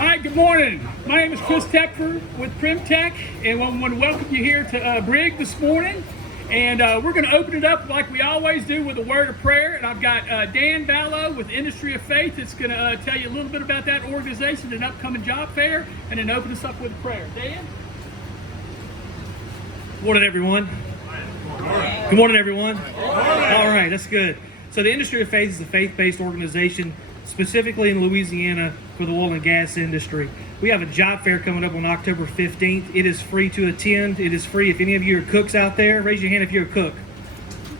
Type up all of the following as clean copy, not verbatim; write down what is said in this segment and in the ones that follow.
All right, good morning. My name is Chris Tepfer with Primtech, and I want to welcome you here to BRIG this morning. And we're going to open it up like we always do with a word of prayer. And I've got Dan Ballo with Industry of Faith that's going to tell you a little bit about that organization and upcoming job fair, and then open us up with a prayer. Dan? Good morning, everyone. Good morning, everyone. All right, that's good. So the Industry of Faith is a faith-based organization specifically in Louisiana for the oil and gas industry. We have a job fair coming up on October 15th. It is free to attend. It is free. If any of you are cooks out there, raise your hand if you're a cook.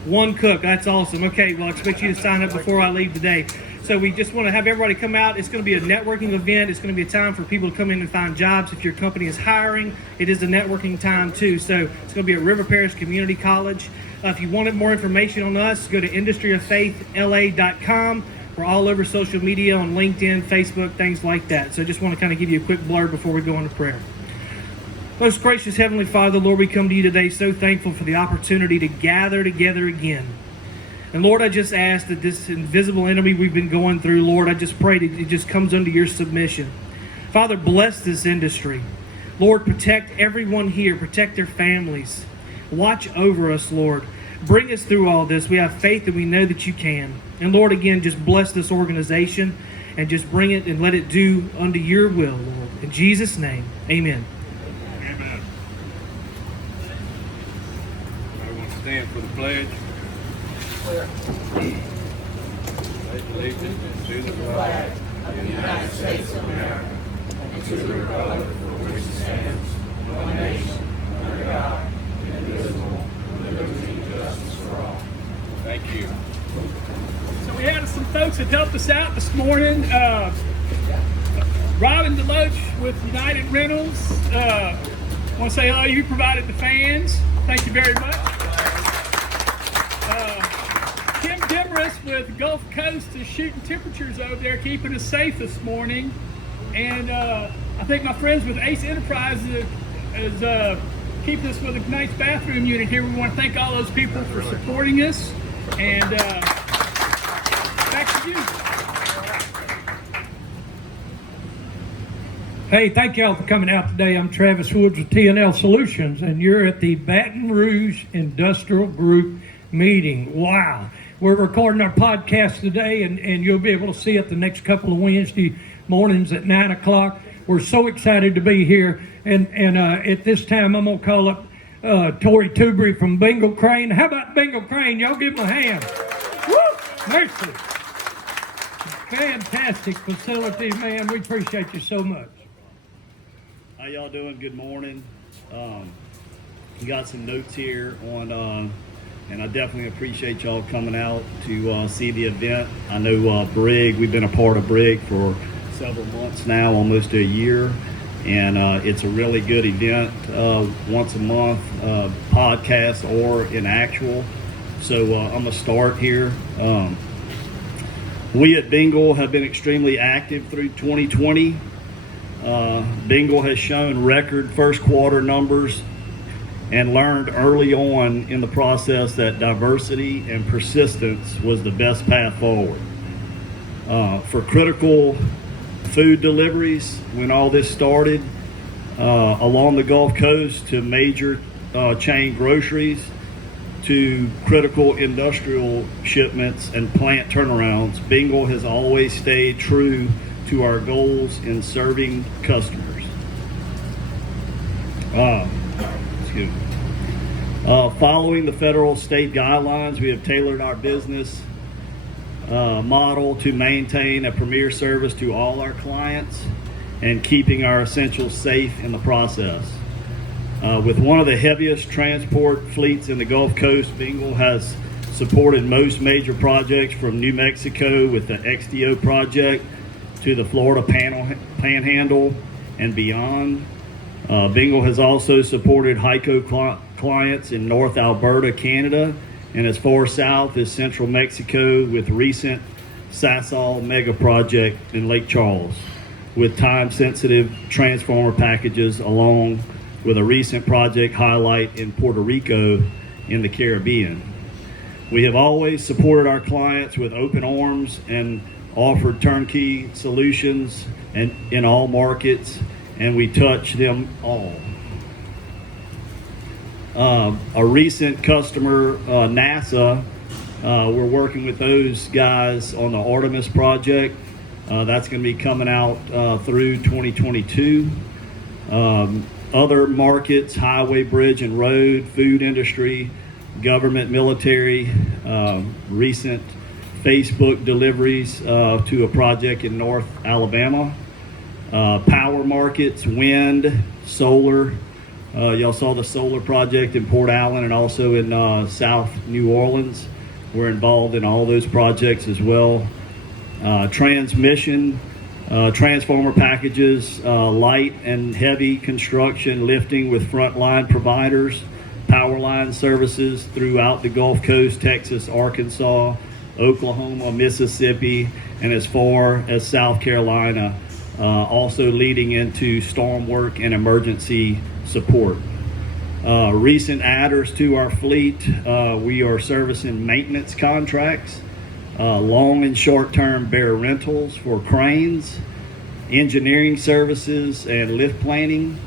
One cook, that's awesome. Okay, well, I expect you to sign up before I leave today. So we just want to have everybody come out. It's going to be a networking event. It's going to be a time for people to come in and find jobs. If your company is hiring, it is a networking time too. So it's going to be at River Parish Community College. If you wanted more information on us, go to industryofaithla.com. We're all over social media on LinkedIn, Facebook, things like that. So I just want to kind of give you a quick blurb before we go into prayer. Most gracious Heavenly Father, Lord, we come to you today so thankful for the opportunity to gather together again. And Lord, I just ask that this invisible enemy we've been going through, Lord, I just pray that it just comes under your submission. Father, bless this industry. Lord, protect everyone here. Protect their families. Watch over us, Lord. Bring us through all this. We have faith that we know that you can. And Lord, again, just bless this organization and just bring it and let it do unto your will, Lord. In Jesus' name, amen. Amen. Everyone stand for the pledge. Pledge allegiance to the flag of the United States of America and to the republic for which it stands, one nation, under God, indivisible, with liberty and justice for all. Thank you. So we had some folks that helped us out this morning. Robin Deloach with United Rentals. I want to say hello. You provided the fans. Thank you very much. Kim Demarest with Gulf Coast is shooting temperatures over there, keeping us safe this morning. And I think my friends with Ace Enterprises is keeping us with a nice bathroom unit here. We want to thank all those people for supporting us. And back to you. Hey, thank y'all for coming out today. I'm Travis Woods with T&L Solutions, and you're at the Baton Rouge Industrial Group meeting. Wow. We're recording our podcast today, and you'll be able to see it the next couple of Wednesday mornings at 9 o'clock. We're so excited to be here. And at this time, I'm going to call up Tori Tubry from Bingle Crane. How about Bingle Crane? Y'all give them a hand. Woo! Mercy. Fantastic facility, man. We appreciate you so much. How y'all doing? Good morning. You got some notes here on, and I definitely appreciate y'all coming out to see the event. I know BRIG, we've been a part of BRIG for several months now, almost a year. And it's a really good event, once a month, podcast or in actual. So I'm going to start here. We at Bingle have been extremely active through 2020. Bingle has shown record first quarter numbers and learned early on in the process that diversity and persistence was the best path forward. For critical food deliveries, when all this started, along the Gulf Coast to major chain groceries to critical industrial shipments and plant turnarounds, Bingle has always stayed true to our goals in serving customers. Following the federal state guidelines, we have tailored our business model to maintain a premier service to all our clients and keeping our essentials safe in the process. With one of the heaviest transport fleets in the Gulf Coast, Bingle has supported most major projects from New Mexico with the XDO project to the Florida Panhandle and beyond. Bingle has also supported HYCO clients in North Alberta, Canada, and as far south as central Mexico with recent Sasol mega project in Lake Charles with time-sensitive transformer packages, along with a recent project highlight in Puerto Rico in the Caribbean. We have always supported our clients with open arms and offered turnkey solutions and in all markets, and we touch them all. A recent customer, NASA, we're working with those guys on the Artemis project. That's going to be coming out through 2022. Other markets: highway, bridge, and road, food industry, government, military. Recent Facebook deliveries to a project in North Alabama. Power markets: wind, solar. Y'all saw the solar project in Port Allen and also in South New Orleans. We're involved in all those projects as well. Transmission, transformer packages, light and heavy construction, lifting with frontline providers, power line services throughout the Gulf Coast, Texas, Arkansas, Oklahoma, Mississippi, and as far as South Carolina, also leading into storm work and emergency support. Recent adders to our fleet: we are servicing maintenance contracts, long and short-term bear rentals for cranes, engineering services and lift planning,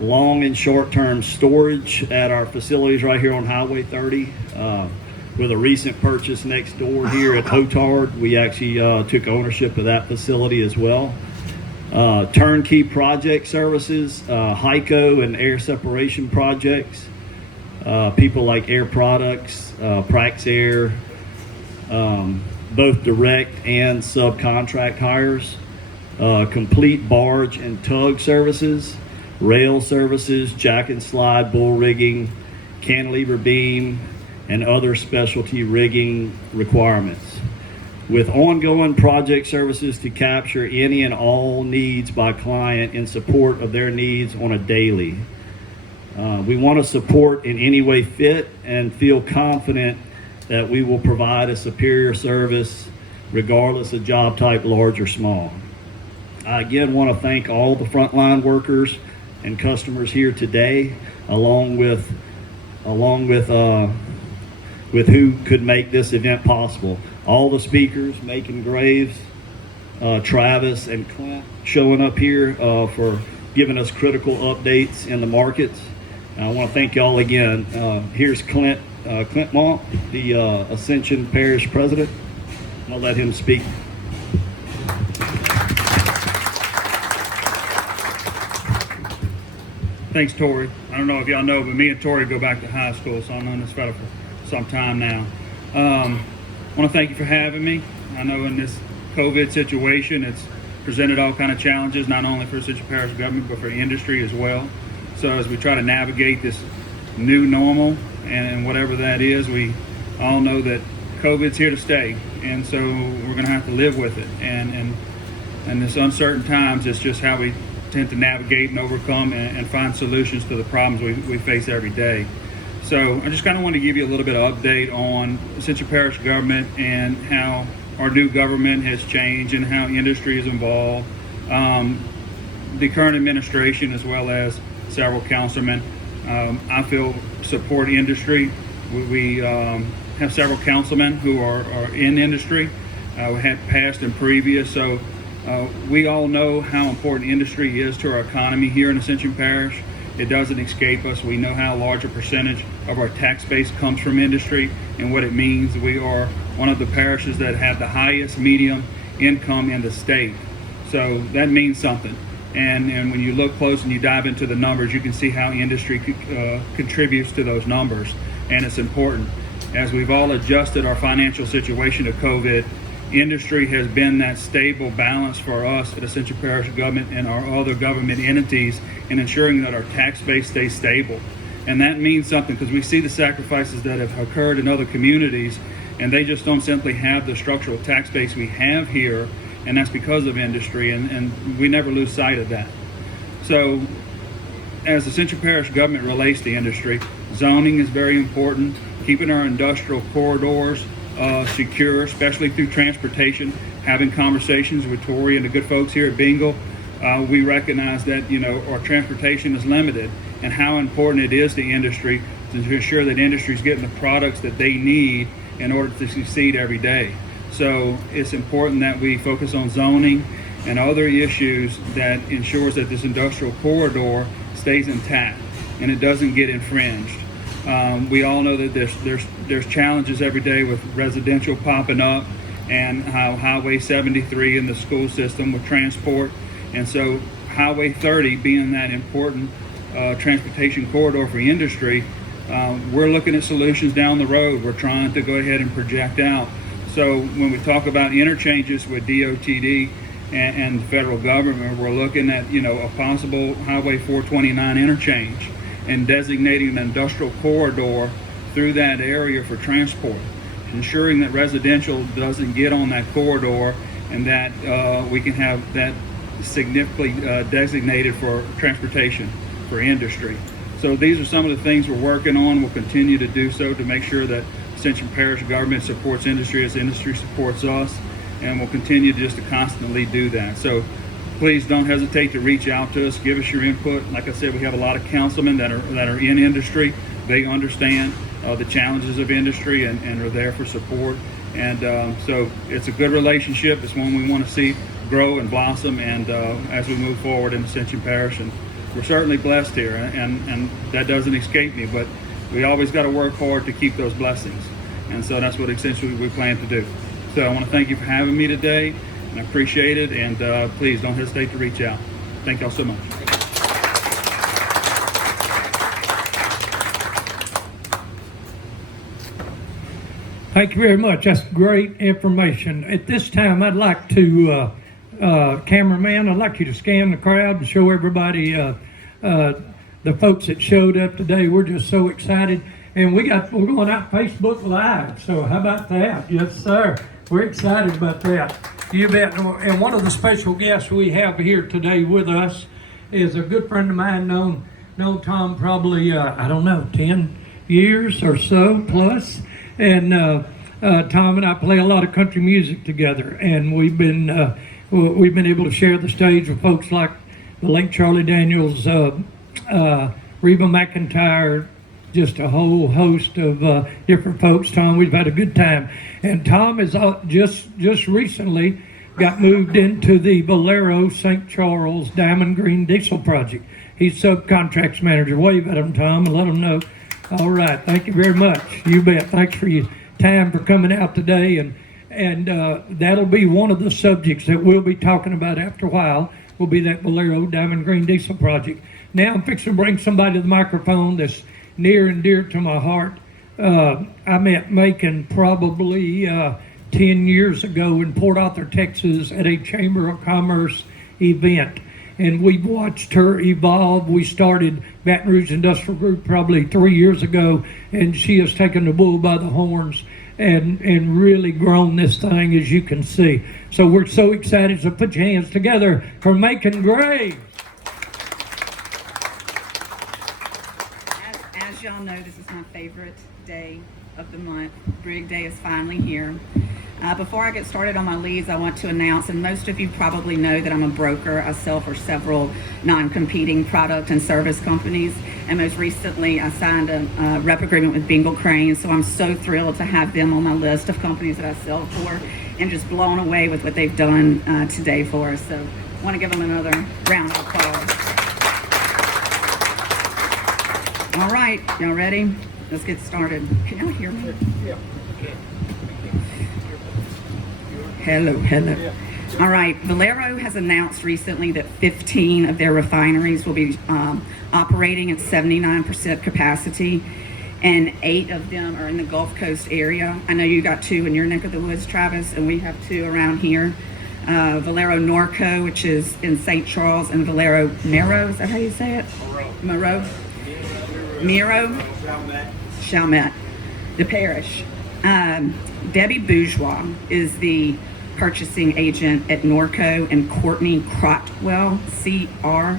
long and short-term storage at our facilities right here on Highway 30. With a recent purchase next door here at Hotard, we actually took ownership of that facility as well. Turnkey project services, HYCO and air separation projects, people like Air Products, Praxair, both direct and subcontract hires, complete barge and tug services, rail services, jack and slide, bull rigging, cantilever beam, and other specialty rigging requirements, with ongoing project services to capture any and all needs by client in support of their needs on a daily. We want to support in any way fit and feel confident that we will provide a superior service regardless of job type, large or small. I again want to thank all the frontline workers and customers here today, along with who could make this event possible. All the speakers: Macon Graves, Travis, and Clint, showing up here for giving us critical updates in the markets. And I want to thank y'all again. Here's Clint Monk, the Ascension Parish President. I'll let him speak. Thanks, Tori. I don't know if y'all know, but me and Tori go back to high school, so I've known this fellow for some time now. I want to thank you for having me. I know in this COVID situation, it's presented all kind of challenges, not only for Ascension Parish government, but for industry as well. So as we try to navigate this new normal and whatever that is, we all know that COVID's here to stay, and so we're going to have to live with it. And this uncertain times, it's just how we tend to navigate and overcome and find solutions to the problems we face every day. So I just kind of want to give you a little bit of update on Ascension Parish government and how our new government has changed and how industry is involved. The current administration, as well as several councilmen, I feel support industry. We have several councilmen who are in industry. We had past and previous, so we all know how important industry is to our economy here in Ascension Parish. It doesn't escape us. We know how large a percentage of our tax base comes from industry and what it means. We are one of the parishes that have the highest median income in the state. So that means something. And when you look close and you dive into the numbers, you can see how industry contributes to those numbers. And it's important. As we've all adjusted our financial situation to COVID, industry has been that stable balance for us at Ascension Parish government and our other government entities in ensuring that our tax base stays stable. And that means something because we see the sacrifices that have occurred in other communities, and they just don't simply have the structural tax base we have here, and that's because of industry, and we never lose sight of that. So as Ascension Parish government relates to industry, zoning is very important, keeping our industrial corridors secure, especially through transportation, having conversations with Tori and the good folks here at Bingle. We recognize that, our transportation is limited and how important it is to industry to ensure that industry is getting the products that they need in order to succeed every day. So it's important that we focus on zoning and other issues that ensures that this industrial corridor stays intact and it doesn't get infringed. We all know that there's challenges every day with residential popping up, and how Highway 73 in the school system with transport, and so Highway 30 being that important transportation corridor for industry, we're looking at solutions down the road. We're trying to go ahead and project out. So when we talk about interchanges with DOTD and the federal government, we're looking at a possible Highway 429 interchange and designating an industrial corridor through that area for transport, ensuring that residential doesn't get on that corridor, and that we can have that significantly designated for transportation for industry. So these are some of the things we're working on. We'll continue to do so to make sure that Ascension Parish government supports industry as industry supports us, and we'll continue just to constantly do that. So please don't hesitate to reach out to us, give us your input. Like I said, we have a lot of councilmen that are in industry. They understand the challenges of industry and are there for support. And so it's a good relationship. It's one we want to see grow and blossom, and as we move forward in Ascension Parish. And we're certainly blessed here, and that doesn't escape me, but we always got to work hard to keep those blessings. And so that's what essentially we plan to do. So I want to thank you for having me today, and I appreciate it. And please don't hesitate to reach out. Thank y'all so much. Thank you very much. That's great information. At this time, I'd like to, cameraman, I'd like you to scan the crowd and show everybody the folks that showed up today. We're just so excited. And we're going out Facebook Live. So how about that? Yes, sir. We're excited about that. You bet. And one of the special guests we have here today with us is a good friend of mine, known Tom probably, 10 years or so plus. And Tom and I play a lot of country music together, and we've been able to share the stage with folks like the late Charlie Daniels, Reba McEntire, just a whole host of different folks. Tom, we've had a good time, and Tom is just recently got moved into the Valero St. Charles Diamond Green Diesel project. He's subcontracts manager. Wave at him, Tom, and let him know. All right, thank you very much. You bet. Thanks for your time for coming out today, and that'll be one of the subjects that we'll be talking about after a while. Will be that Valero Diamond Green Diesel project. Now I'm fixing to bring somebody to the microphone that's near and dear to my heart. I met Macon probably 10 years ago in Port Arthur, Texas, at a Chamber of Commerce event. And we've watched her evolve. We started Baton Rouge Industrial Group probably 3 years ago, and she has taken the bull by the horns and really grown this thing, as you can see. So we're so excited. So put your hands together for Macon Gray. As y'all know, this is my favorite day of the month. BRIG Day is finally here. Before I get started on my leads, I want to announce, and most of you probably know that I'm a broker. I sell for several non-competing product and service companies, and most recently I signed a rep agreement with Bingle Crane, so I'm so thrilled to have them on my list of companies that I sell for, and just blown away with what they've done today for us. So I want to give them another round of applause. All right, y'all ready? Let's get started. Can y'all hear me? Yeah. Hello. All right, Valero has announced recently that 15 of their refineries will be operating at 79% capacity, and 8 of them are in the Gulf Coast area. I know you got 2 in your neck of the woods, Travis, and we have 2 around here. Valero Norco, which is in St. Charles, and Valero Mero, is that how you say it? Mero? Chalmette, the parish. Debbie Bourgeois is the purchasing agent at Norco, and Courtney Crotwell, Crotwell,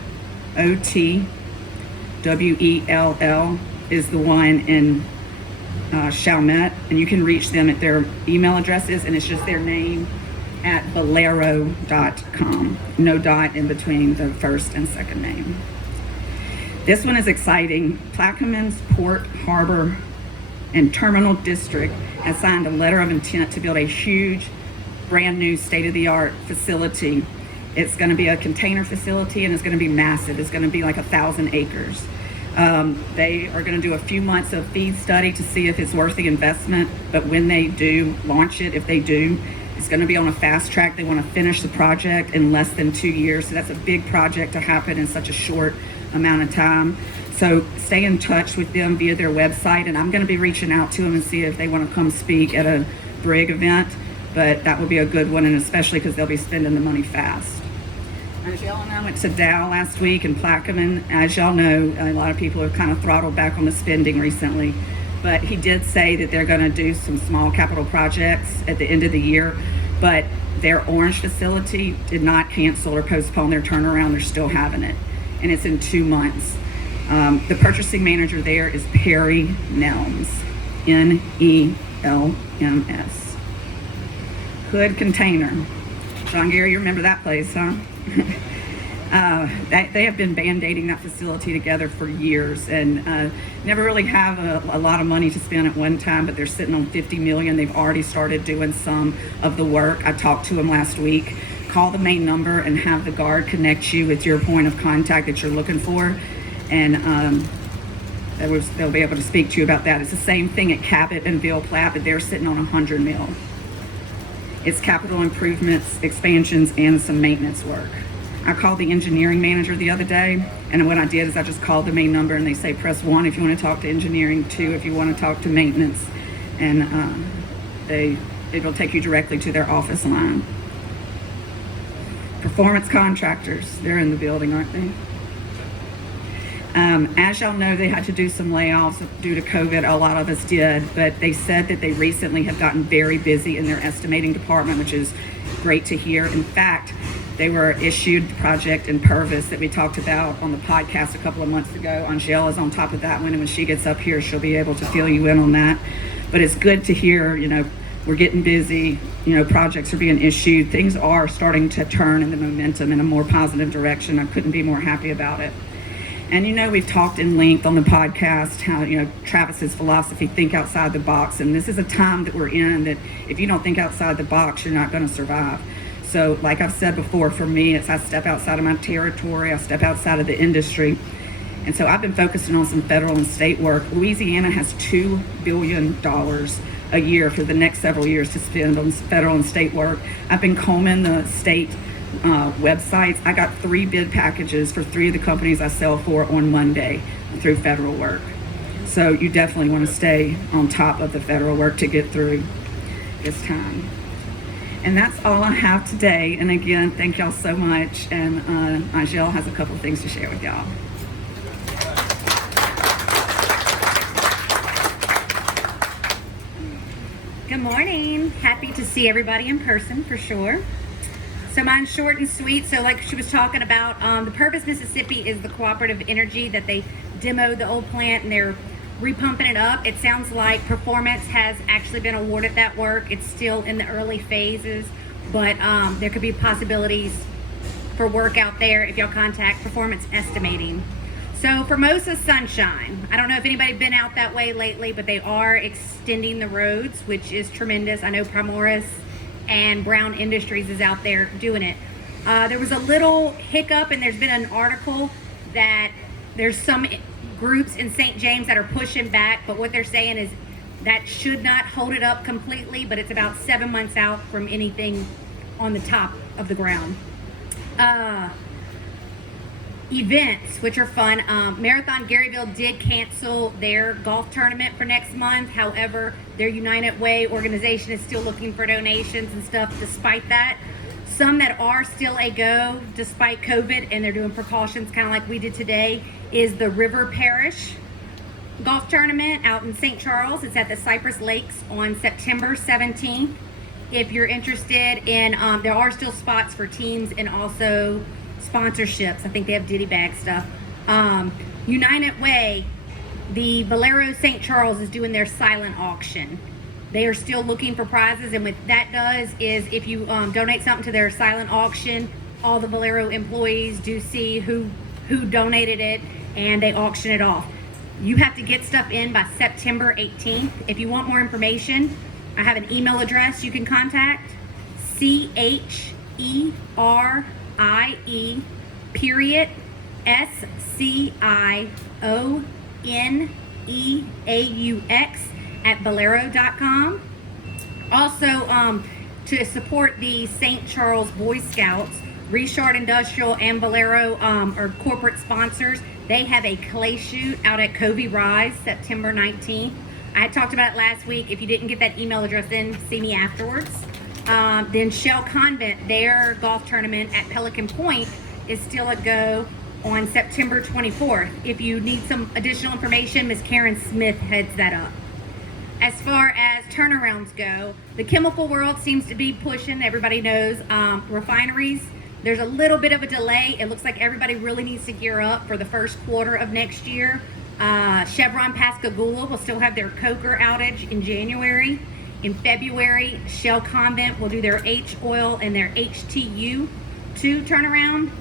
is the one in Chalmette, and you can reach them at their email addresses, and it's just their name at valero.com. No dot in between the first and second name. This one is exciting. Plaquemines Port Harbor and Terminal District has signed a letter of intent to build a huge brand new state-of-the-art facility. It's going to be a container facility, and it's going to be massive. It's going to be like 1,000 acres. They are going to do a few months of feed study to see if it's worth the investment. But when they do launch it, if they do, it's going to be on a fast track. They want to finish the project in less than 2 years. So that's a big project to happen in such a short amount of time. So stay in touch with them via their website, and I'm going to be reaching out to them and see if they want to come speak at a BRIG event. But that would be a good one, and especially because they'll be spending the money fast. As y'all know, I went to Dow last week in Plaquemine. As y'all know, a lot of people have kind of throttled back on the spending recently. But he did say that they're going to do some small capital projects at the end of the year. But their Orange facility did not cancel or postpone their turnaround. They're still having it. And it's in 2 months. The purchasing manager there is Perry Nelms, Nelms. Hood Container. John Gary, you remember that place, huh? They have been band-aiding that facility together for years, and never really have a lot of money to spend at one time, but they're sitting on $50 million. They've already started doing some of the work. I talked to them last week. Call the main number and have the guard connect you with your point of contact that you're looking for, and they'll be able to speak to you about that. It's the same thing at Cabot and Ville Platte, but they're sitting on $100 million. It's capital improvements, expansions, and some maintenance work. I called the engineering manager the other day, and what I did is I just called the main number, and they say press 1 if you want to talk to engineering, 2 if you want to talk to maintenance, and it'll take you directly to their office line. Performance contractors, they're in the building, aren't they? As y'all know, they had to do some layoffs due to COVID. A lot of us did, but they said that they recently have gotten very busy in their estimating department, which is great to hear. In fact, they were issued the project in Purvis that we talked about on the podcast a couple of months ago. Angele is on top of that one, and when she gets up here, she'll be able to fill you in on that. But it's good to hear, we're getting busy, projects are being issued. Things are starting to turn in the momentum in a more positive direction. I couldn't be more happy about it. And we've talked in length on the podcast how, Travis's philosophy, think outside the box. And this is a time that we're in that if you don't think outside the box, you're not going to survive. So like I've said before, for me, it's I step outside of my territory, I step outside of the industry. And so I've been focusing on some federal and state work. Louisiana has $2 billion a year for the next several years to spend on federal and state work. I've been combing the state websites. I got 3 bid packages for 3 of the companies I sell for on Monday through federal work. So you definitely want to stay on top of the federal work to get through this time. And that's all I have today. And again, thank y'all so much. And Angele has a couple of things to share with y'all. Good morning. Happy to see everybody in person for sure. So mine's short and sweet. So like she was talking about, the Purvis, Mississippi is the cooperative energy that they demoed the old plant and they're repumping it up. It sounds like Performance has actually been awarded that work. It's still in the early phases, but there could be possibilities for work out there if y'all contact Performance Estimating. So Formosa Sunshine, I don't know if anybody's been out that way lately, but they are extending the roads, which is tremendous. I know Primoris and Brown Industries is out there doing it. There was a little hiccup, and there's been an article that there's some groups in St. James that are pushing back, but what they're saying is that should not hold it up completely, but it's about 7 months out from anything on the top of the ground. Events, which are fun. Marathon Garyville did cancel their golf tournament for next month. However, their United Way organization is still looking for donations and stuff despite that. Some that are still a go despite COVID, and they're doing precautions kind of like we did today, is the River Parish golf tournament out in St. Charles. It's at the Cypress Lakes on September 17th. If you're interested in, there are still spots for teams and also sponsorships. I think they have ditty bag stuff. United Way, the Valero St. Charles is doing their silent auction. They are still looking for prizes, and what that does is if you donate something to their silent auction, all the Valero employees do see who donated it, and they auction it off. You have to get stuff in by September 18th. If you want more information, I have an email address you can contact, CHERIE period SCIONEAUX at Bolero.com. Also, to support the St. Charles Boy Scouts, Richard Industrial and Bolero are corporate sponsors. They have a clay shoot out at Covey Rise, September 19th. I had talked about it last week. If you didn't get that email address in, see me afterwards. Then Shell Convent, their golf tournament at Pelican Point is still a go on September 24th. If you need some additional information, Ms. Karen Smith heads that up. As far as turnarounds go, the chemical world seems to be pushing, everybody knows, refineries. There's a little bit of a delay. It looks like everybody really needs to gear up for the first quarter of next year. Chevron Pascagoula will still have their coker outage in January. In February, Shell Convent will do their H oil and their HTU 2 turnaround.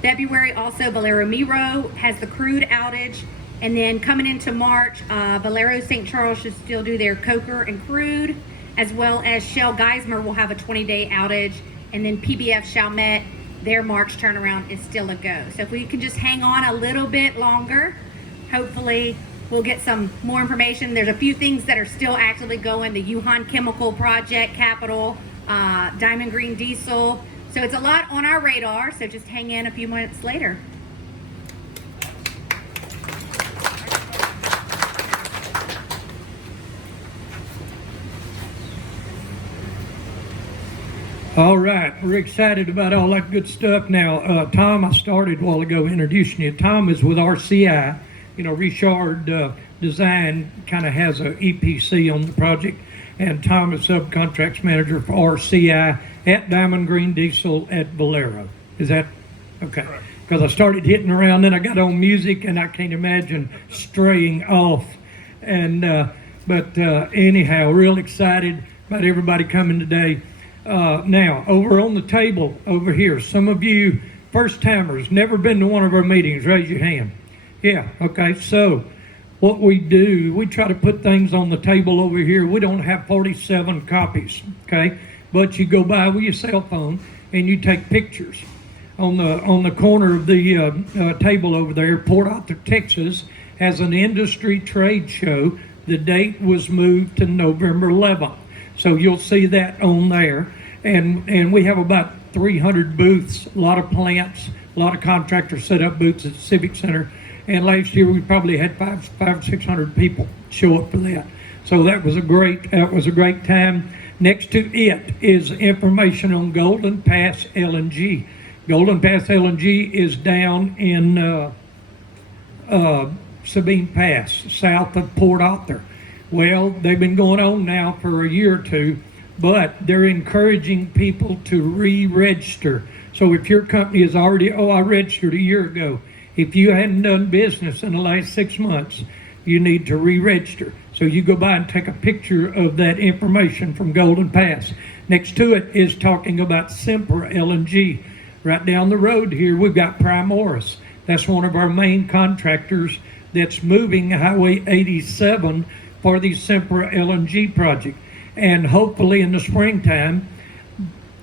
February also, Valero Miro has the crude outage. And then coming into March, Valero St. Charles should still do their coker and crude, as well as Shell Geismar will have a 20-day outage. And then PBF Chalmette, their March turnaround is still a go. So if we can just hang on a little bit longer, hopefully we'll get some more information. There's a few things that are still actively going. The Yuhan Chemical Project, Capital, Diamond Green Diesel. So it's a lot on our radar, so just hang in a few minutes later. All right, we're excited about all that good stuff. Now, Tom, I started a while ago introducing you. Tom is with RCI. You know, Richard Design kind of has a EPC on the project, and Tom is subcontracts manager for RCI at Diamond Green Diesel at Valero. Is that okay? Because I started hitting around, then I got on music, and I can't imagine straying off. And anyhow, real excited about everybody coming today. Now, over on the table over here, some of you first-timers, never been to one of our meetings, raise your hand. Yeah, okay, so what we do, we try to put things on the table over here. We don't have 47 copies, okay? But you go by with your cell phone and you take pictures. On the corner of the table over there, Port Arthur, Texas, has an industry trade show. The date was moved to November 11th. So you'll see that on there. And we have about 300 booths, a lot of plants, a lot of contractors set up booths at the Civic Center. And last year we probably had 500 or 600 people show up for that. So that was a great time. Next to it is information on Golden Pass LNG. Golden Pass LNG is down in Sabine Pass, south of Port Arthur. Well, they've been going on now for a year or two, but they're encouraging people to re-register. So if your company is already, I registered a year ago. If you hadn't done business in the last 6 months, you need to re-register. So you go by and take a picture of that information from Golden Pass. Next to it is talking about Sempra LNG. Right down the road here, we've got Primoris. That's one of our main contractors that's moving Highway 87 for the Sempra LNG project. And hopefully in the springtime,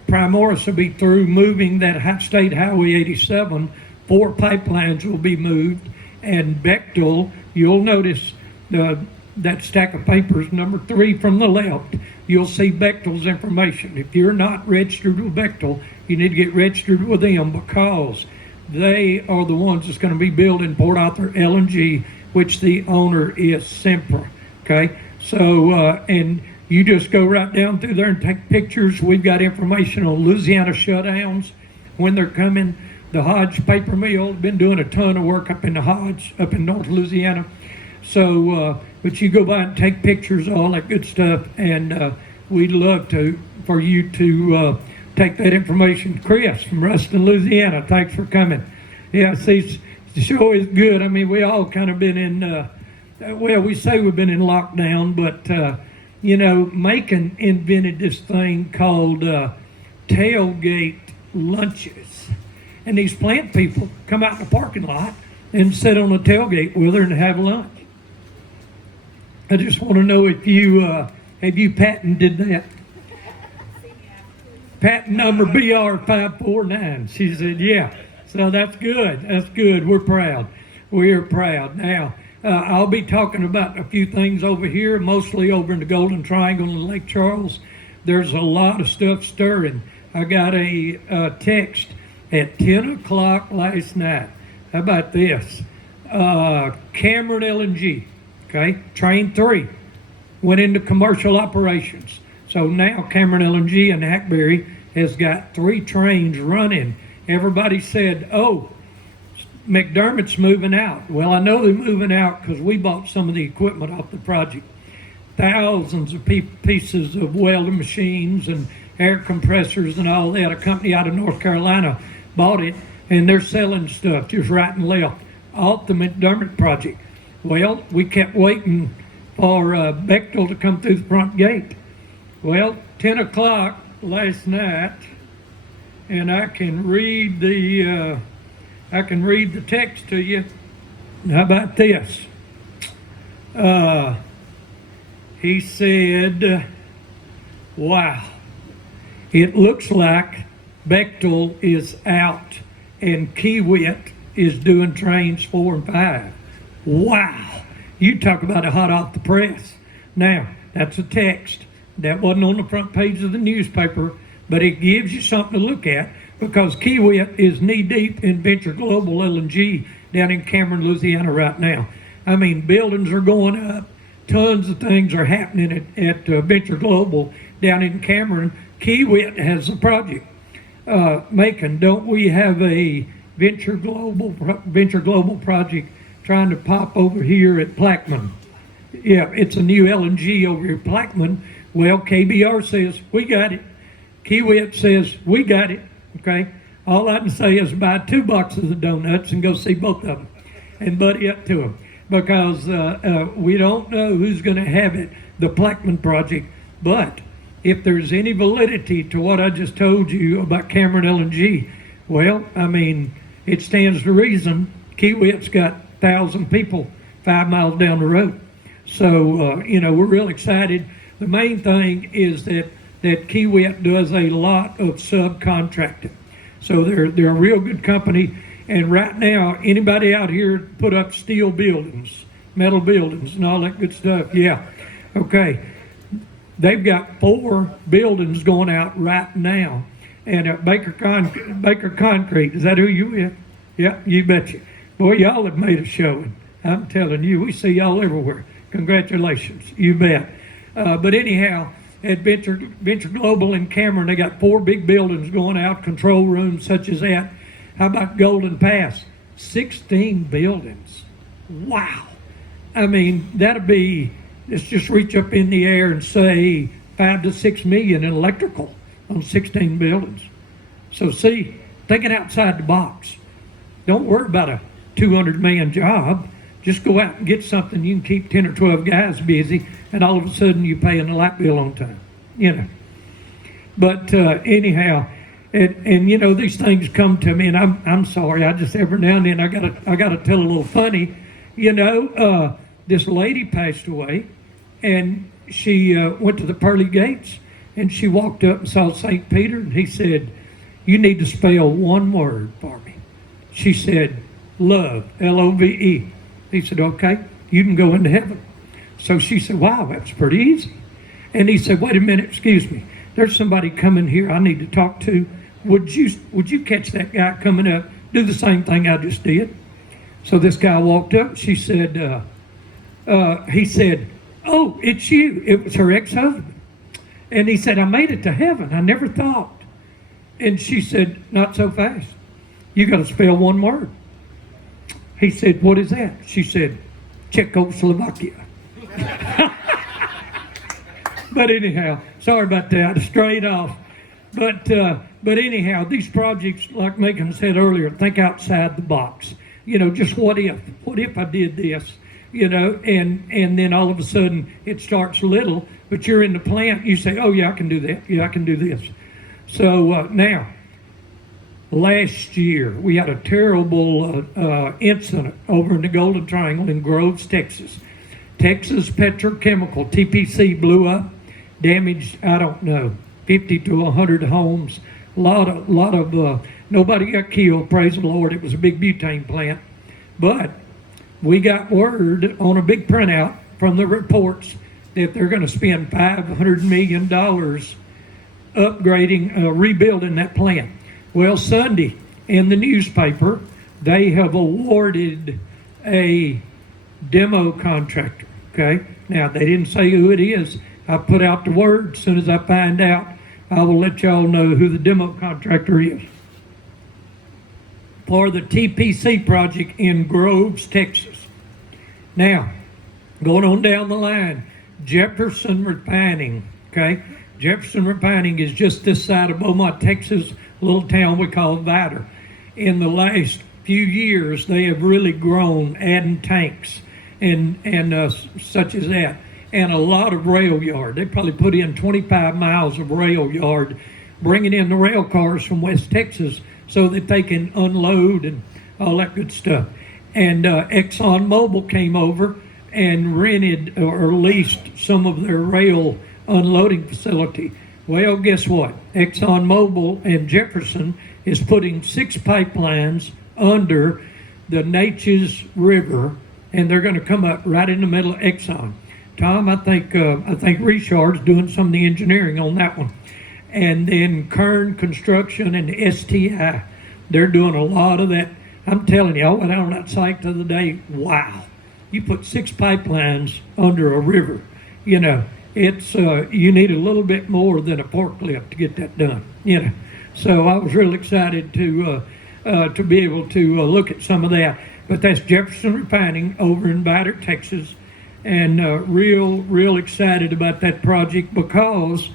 Primoris will be through moving that State Highway 87. 4 pipelines will be moved. And Bechtel, you'll notice that stack of papers, number 3 from the left, you'll see Bechtel's information. If you're not registered with Bechtel, you need to get registered with them because they are the ones that's going to be building Port Arthur LNG, which the owner is Sempra. Okay, so and you just go right down through there and take pictures. We've got information on Louisiana shutdowns, when they're coming. The Hodge paper mill, been doing a ton of work up in the Hodge, up in North Louisiana. So, but you go by and take pictures, all that good stuff, and we'd love for you to take that information. Chris from Ruston, Louisiana, thanks for coming. Yeah, see, the show is good. I mean, we all kind of been in, we say we've been in lockdown, but, you know, Macon invented this thing called tailgate lunches. And these plant people come out in the parking lot and sit on the tailgate with her and have lunch. I just want to know if you have you patented that. patent number BR549. She said, yeah. So that's good. That's good. We're proud. We're proud. Now, I'll be talking about a few things over here, mostly over in the Golden Triangle and Lake Charles. There's a lot of stuff stirring. I got a text at 10 o'clock last night. How about this? Cameron LNG, okay, Train 3, went into commercial operations. So now Cameron LNG in Hackberry has got 3 trains running. Everybody said, oh, McDermott's moving out. Well, I know they're moving out because we bought some of the equipment off the project. Thousands of pieces of welding machines and air compressors and all that. A company out of North Carolina bought it, and they're selling stuff just right and left off the McDermott project. Well, we kept waiting for Bechtel to come through the front gate. Well, 10 o'clock last night, and I can read the text to you. How about this? He said, wow, it looks like Bechtel is out and Kiewit is doing trains 4 and 5. Wow. You talk about a hot off the press. Now, that's a text. That wasn't on the front page of the newspaper, but it gives you something to look at because Kiewit is knee-deep in Venture Global LNG down in Cameron, Louisiana right now. I mean, buildings are going up. Tons of things are happening at Venture Global down in Cameron. Kiewit has a project. Macon, don't we have a Venture Global project trying to pop over here at Plaquemine? Yeah, it's a new LNG over here at Plaquemine. Well, KBR says, we got it. Kiewit says, we got it. Okay? All I can say is buy 2 boxes of donuts and go see both of them and buddy up to them. Because we don't know who's going to have it, the Plaquemine project. But if there's any validity to what I just told you about Cameron LNG, well, I mean, it stands to reason Kiewit's got 1,000 people 5 miles down the road. So, we're real excited. The main thing is that Kiewit does a lot of subcontracting. So they're a real good company. And right now, anybody out here put up steel buildings, metal buildings, and all that good stuff? Yeah. Okay. They've got 4 buildings going out right now. And Baker Concrete, is that who you with? Yeah, you betcha. Boy, y'all have made a showing. I'm telling you, we see y'all everywhere. Congratulations. You bet. But anyhow, at Venture Global in Cameron, they got 4 big buildings going out, control rooms such as that. How about Golden Pass? 16 buildings. Wow. I mean, that'd be, let's just reach up in the air and say 5 to 6 million in electrical on 16 buildings. So see, thinking outside the box. Don't worry about a 200-man job. Just go out and get something you can keep 10 or 12 guys busy, and all of a sudden you're paying the light bill on time. But anyhow, and these things come to me, and I'm sorry. I just every now and then I gotta tell a little funny. This lady passed away, and she went to the pearly gates, and she walked up and saw St. Peter, and he said, "You need to spell one word for me." She said, "Love, L-O-V-E." He said, "Okay, you can go into heaven." So she said, "Wow, that's pretty easy." And he said, "Wait a minute, excuse me. There's somebody coming here I need to talk to. Would you catch that guy coming up? Do the same thing I just did." So this guy walked up. She said, he said, "Oh, it's you." It was her ex-husband. And he said, "I made it to heaven. I never thought." And she said, "Not so fast. You got to spell one word." He said, "What is that?" She said, "Czechoslovakia." But anyhow, sorry about that. Straight off. But anyhow, these projects, like Megan said earlier, think outside the box. Just what if? What if I did this? And then all of a sudden it starts little, but you're in the plant. You say, "Oh yeah, I can do that. Yeah, I can do this." So now, last year we had a terrible incident over in the Golden Triangle in Groves, Texas. Texas Petrochemical, TPC, blew up, damaged, I don't know, 50 to 100 homes. A lot of nobody got killed, praise the Lord. It was a big butane plant. But we got word on a big printout from the reports that they're going to spend $500 million upgrading, rebuilding that plant. Well, Sunday in the newspaper, they have awarded a demo contractor. Okay, now they didn't say who it is. I put out the word. As soon as I find out, I will let y'all know who the demo contractor is for the TPC project in Groves, Texas. Now, going on down the line, Jefferson Refining. Okay, Jefferson Refining is just this side of Beaumont, Texas, a little town we call Vider. In the last few years, they have really grown, adding tanks and such as that, and a lot of rail yard. They probably put in 25 miles of rail yard, bringing in the rail cars from West Texas so that they can unload and all that good stuff. And ExxonMobil came over and rented or leased some of their rail unloading facility. Well, guess what? ExxonMobil and Jefferson is putting 6 pipelines under the Natchez River, and they're going to come up right in the middle of Exxon. Tom, I think Richard's doing some of the engineering on that one. And then Kern Construction and STI, they're doing a lot of that. I'm telling you, I went out on that site the other day. Wow. You put 6 pipelines under a river. You know, it's you need a little bit more than a forklift to get that done. You know, so I was real excited to be able to look at some of that. But that's Jefferson Refining over in Vider, Texas, and real excited about that project because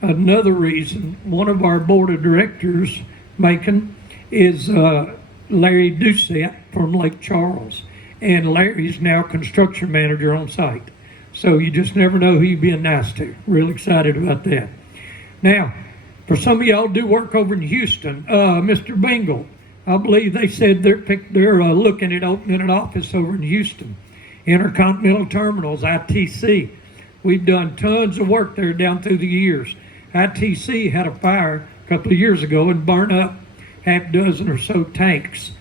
another reason, one of our board of directors, Macon, is Larry Doucette from Lake Charles. And Larry's now construction manager on site. So you just never know who you're being nice to. Real excited about that. Now, for some of y'all do work over in Houston, Mr. Bingle, I believe they said they're looking at opening an office over in Houston. Intercontinental Terminals, ITC. We've done tons of work there down through the years. ITC had a fire a couple of years ago and burned up half dozen or so tanks.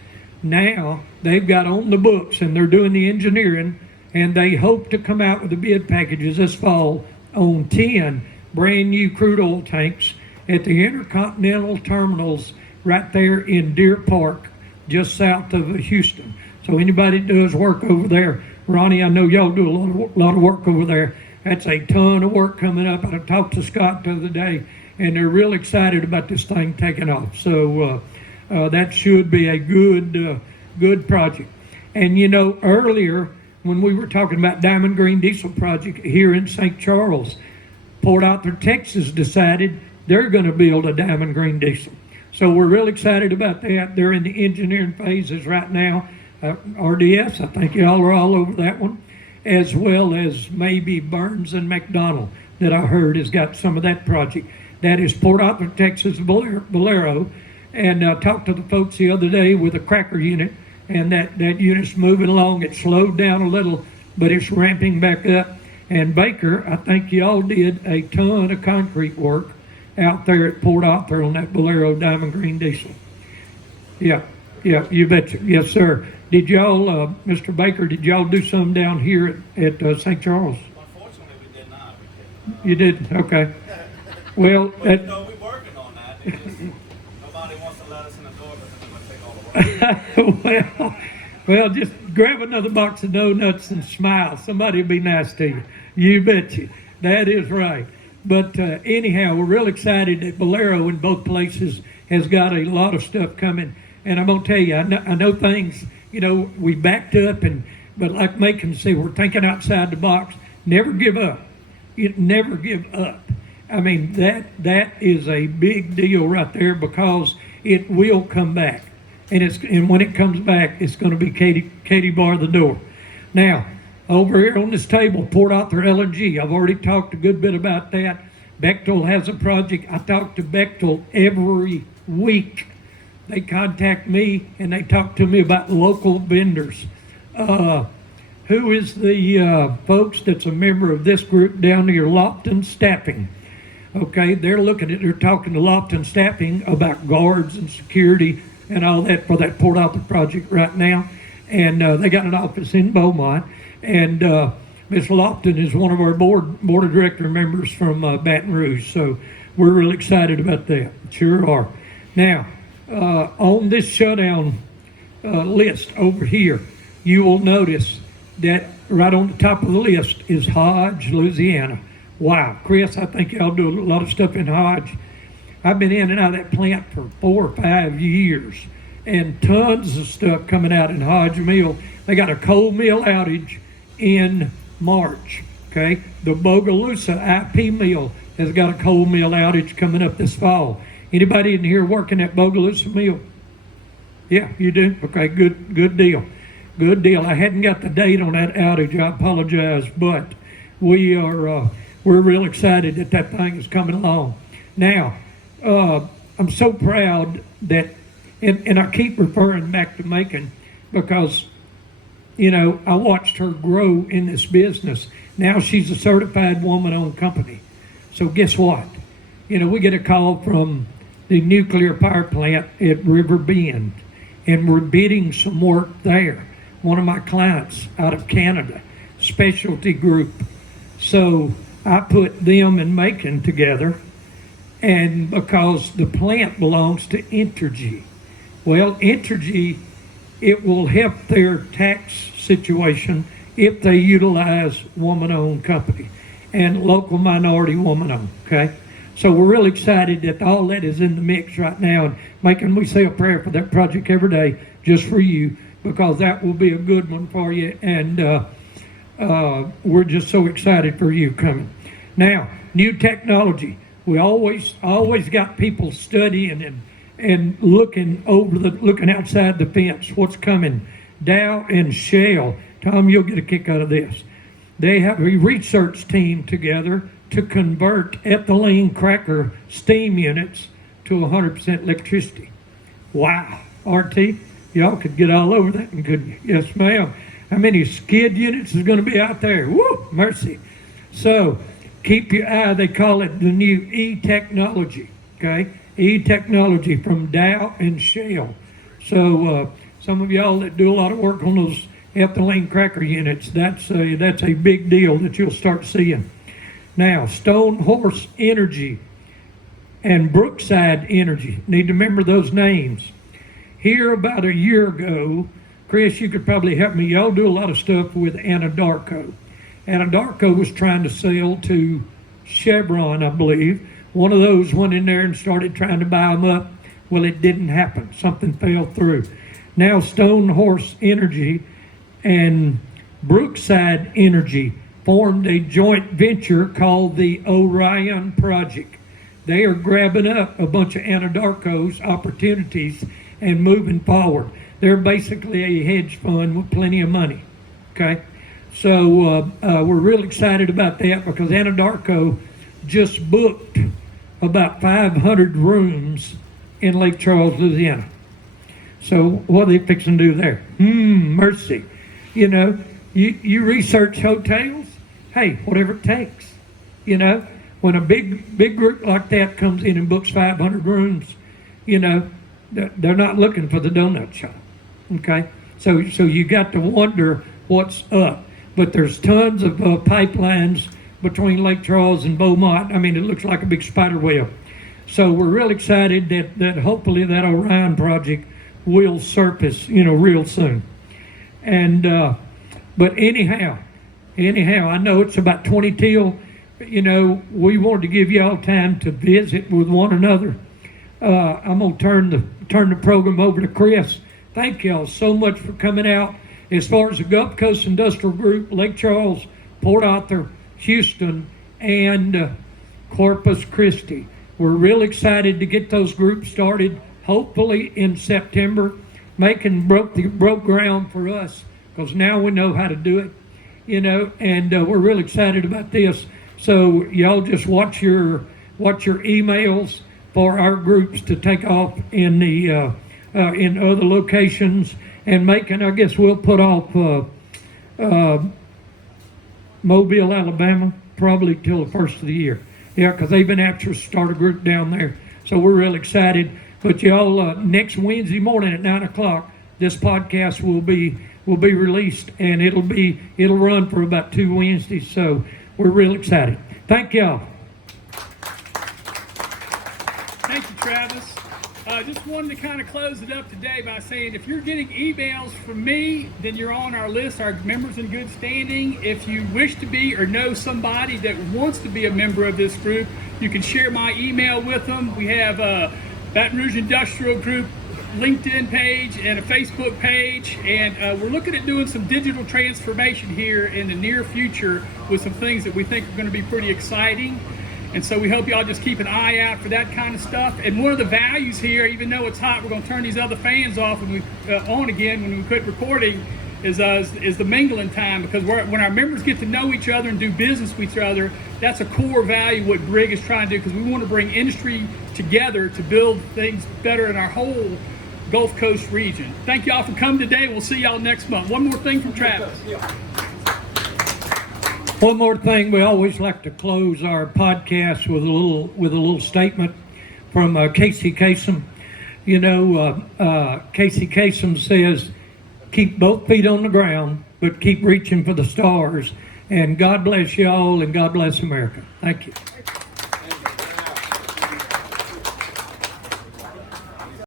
Now they've got on the books and they're doing the engineering, and they hope to come out with the bid packages this fall on 10 brand new crude oil tanks at the Intercontinental Terminals right there in Deer Park, just south of Houston. So anybody that does work over there, Ronnie, I know y'all do a lot of work over there. That's a ton of work coming up. I talked to Scott the other day, and they're real excited about this thing taking off. So that should be a good project. And you know, earlier when we were talking about Diamond Green Diesel project here in St. Charles, Port Arthur, Texas decided they're going to build a Diamond Green Diesel. So we're real excited about that. They're in the engineering phases right now. RDS, I think y'all are all over that one, as well as maybe Burns and McDonald that I heard has got some of that project. That is Port Arthur, Texas Bolero. And I talked to the folks the other day with a cracker unit, and that unit's moving along. It slowed down a little, but it's ramping back up. And Baker, I think y'all did a ton of concrete work out there at Port Arthur on that Bolero Diamond Green Diesel. Yeah, you betcha. Yes, sir. Did y'all, Mr. Baker, did y'all do some down here at St. Charles? Unfortunately, we did not. You did? Okay. Well, But, we're working on that. It's just, nobody wants to let us in the door because they're going to take all the work. well, just grab another box of donuts and smile. Somebody will be nice to you. You betcha. That is right. But anyhow, we're real excited that Bolero in both places has got a lot of stuff coming. And I'm going to tell you, I know things, you know, we backed up, but like Macon said, we're thinking outside the box. Never give up. Never give up. I mean, that is a big deal right there because it will come back. And when it comes back, it's going to be Katie bar the door. Now, over here on this table, Port Arthur LNG. I've already talked a good bit about that. Bechtel has a project. I talk to Bechtel every week. They contact me and they talk to me about local vendors. Who is the folks that's a member of this group down here? Lofton Staffing. Okay, they're talking to Lofton Staffing about guards and security and all that for that Port Arthur project right now. And they got an office in Beaumont. And Miss Lofton is one of our board of director members from Baton Rouge. So we're really excited about that. Sure are. Now, on this shutdown list over here, you will notice that right on the top of the list is Hodge, Louisiana. Wow, Chris, I think y'all do a lot of stuff in Hodge. I've been in and out of that plant for 4 or 5 years, and tons of stuff coming out in Hodge Mill. They got a coal mill outage in March, okay? The Bogalusa IP mill has got a coal mill outage coming up this fall. Anybody in here working at Bogalusa mill? Yeah, you do? Okay, good deal. Good deal. I hadn't got the date on that outage. I apologize, but we're real excited that thing is coming along. Now, I'm so proud that, and I keep referring back to Macon because, you know, I watched her grow in this business. Now she's a certified woman-owned company. So guess what? You know, we get a call from the nuclear power plant at River Bend, and we're bidding some work there. One of my clients out of Canada, Specialty Group. So I put them and Macon together, and because the plant belongs to Entergy. Well, Entergy, it will help their tax situation if they utilize woman-owned company and local minority woman-owned, okay? So we're really excited that all that is in the mix right now, and Macon, we say a prayer for that project every day just for you, because that will be a good one for you, and we're just so excited for you coming. Now, new technology. We always got people studying and looking outside the fence. What's coming? Dow and Shell. Tom, you'll get a kick out of this. They have a research team together to convert ethylene cracker steam units to 100% electricity. Wow, RT, y'all could get all over that, couldn't you? Yes, ma'am. How many skid units is going to be out there? Woo, mercy. So keep your eye. They call it the new E-technology, okay? E-technology from Dow and Shell. So some of y'all that do a lot of work on those ethylene cracker units, that's a big deal that you'll start seeing. Now, Stone Horse Energy and Brookside Energy. Need to remember those names. Here about a year ago, Chris, you could probably help me. Y'all do a lot of stuff with Anadarko. Anadarko was trying to sell to Chevron, I believe. One of those went in there and started trying to buy them up. Well, it didn't happen. Something fell through. Now, Stone Horse Energy and Brookside Energy formed a joint venture called the Orion Project. They are grabbing up a bunch of Anadarko's opportunities and moving forward. They're basically a hedge fund with plenty of money, okay? So we're real excited about that because Anadarko just booked about 500 rooms in Lake Charles, Louisiana. So what are they fixing to do there? Mercy. You know, you research hotels, hey, whatever it takes. You know, when a big group like that comes in and books 500 rooms, you know, they're not looking for the donut shop, okay? So you got to wonder what's up. But there's tons of pipelines between Lake Charles and Beaumont. I mean, it looks like a big spider web. So we're real excited that hopefully that Orion project will surface, you know, real soon. And but anyhow, I know it's about 20 till. You know, we wanted to give y'all time to visit with one another. I'm gonna turn the program over to Chris. Thank y'all so much for coming out. As far as the Gulf Coast Industrial Group, Lake Charles, Port Arthur, Houston, and Corpus Christi, we're real excited to get those groups started. Hopefully in September. Macon broke ground for us because now we know how to do it, you know, and we're real excited about this. So y'all just watch your emails for our groups to take off in the in other locations. And Macon, I guess we'll put off Mobile, Alabama, probably till the first of the year. Yeah, because they've been after us to start a group down there. So we're real excited. But y'all, next Wednesday morning at 9 o'clock, this podcast will be released, and it'll run for about 2 Wednesdays. So we're real excited. Thank y'all. Thank you, Travis. Just wanted to kind of close it up today by saying if you're getting emails from me, then you're on our list, our members in good standing. If you wish to be or know somebody that wants to be a member of this group, you can share my email with them. We have a Baton Rouge Industrial Group LinkedIn page and a Facebook page, and we're looking at doing some digital transformation here in the near future with some things that we think are going to be pretty exciting. And so we hope y'all just keep an eye out for that kind of stuff. And one of the values here, even though it's hot, we're going to turn these other fans off when we on again when we quit recording, is the mingling time, because when our members get to know each other and do business with each other, that's a core value what BRIG is trying to do, because we want to bring industry together to build things better in our whole Gulf Coast region. Thank y'all for coming today. We'll see y'all next month. One more thing from Travis. One more thing, we always like to close our podcast with a little statement from Casey Kasem. You know, Casey Kasem says, "Keep both feet on the ground, but keep reaching for the stars." And God bless y'all, and God bless America. Thank you.